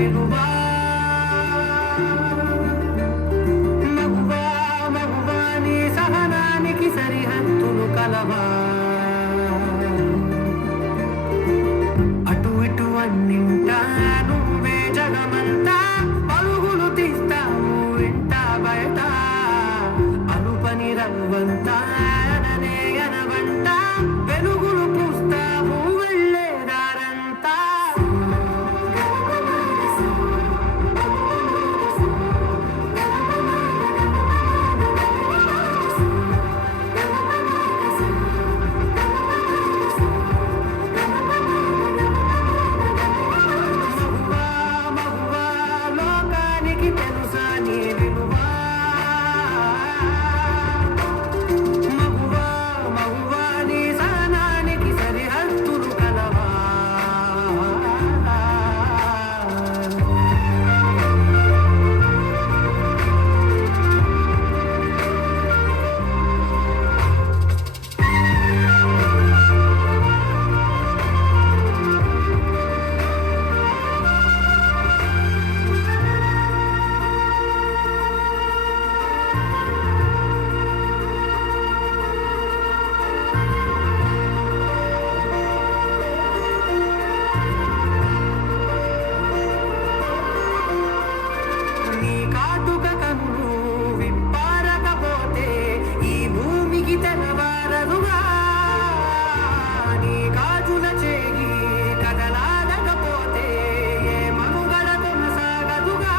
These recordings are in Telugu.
విలువా మగువా మగువా నీ సహనానికి సరిహద్దులు కలవా అటు ఇటు అన్నింటా నువ్వే జగమంతా పరుగులు తీస్తావు ఇంట బయట అనుపని రవ్వంతా అననే అనవంట వెలుగులు పూస్తావు వెళ్ళే దారంతా మగువా మగువా లోకానికి తెలుసా నీ విలువా మగువా మగువా నీ సహనానికి సరిహద్దులు కలవా నీ కాటుక కన్ను విప్పారకపోతే ఈ భూమికి తెలవారదుగా నీ గాజుల చేయి కదలాడకపోతే ఏ మనుగడ కొనసాగదుగా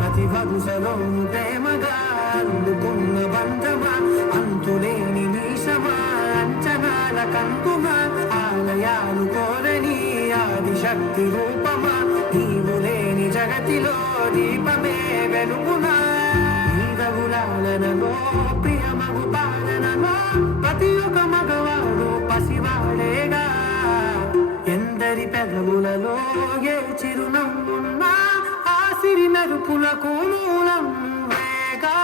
ప్రతి వరుసలో ప్రేమగా అందుకున్న బంధమా అంతులేని నీశమా అంచనాల కంకుమా ఆలయాలు కోరని ఆదిశక్తి రూపమా నీవు లేని జగతిలో దీపమే వెలుగునా నీదవులాలనలో ప్రియమగు పాలనలో ప్రతి ఒక్క మగవాడు పసివాడేగా ఎందరి పెదవులలో ఏ చిరునవ్వున్నా ఆ సిరి మెరుపులకు మూలం నువ్వేగా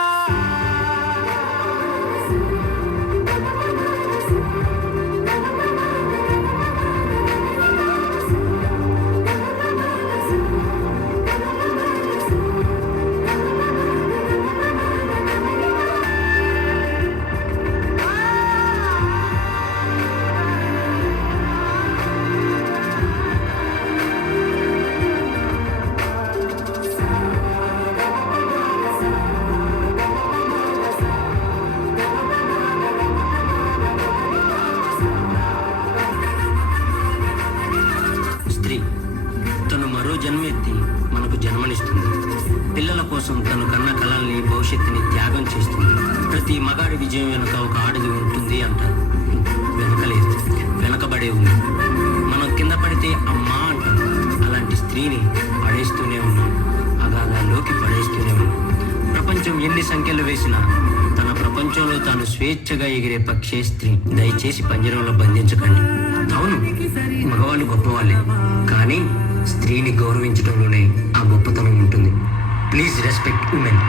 స్త్రీ తను మరో జన్మెత్తి మనకు జన్మనిస్తుంది. పిల్లల కోసం తను కన్న కలల్ని భవిష్యత్తుని త్యాగం చేస్తుంది. ప్రతి మగాడి విజయం వెనుక ఒక ఆడది ఉంటుంది అంటారు. వెనకలేదు, వెనకబడే ఉంది. మనం కింద పడితే అమ్మా అంటాం. అలాంటి స్త్రీని పడేస్తూనే ఉన్నాం, అగాధాల్లోకి పడేస్తూనే ఉన్నాం. ప్రపంచం ఎన్ని సంఖ్యలు వేసినా తన ప్రపంచంలో తాను స్వేచ్ఛగా ఎగిరే పక్షే స్త్రీ. దయచేసి పంజరంలో బంధించకండి. అవును, మగవాళ్ళు గొప్పవాళ్ళే, కానీ స్త్రీని గౌరవించడంలోనే ఆ గొప్పతనం ఉంటుంది. Please respect women.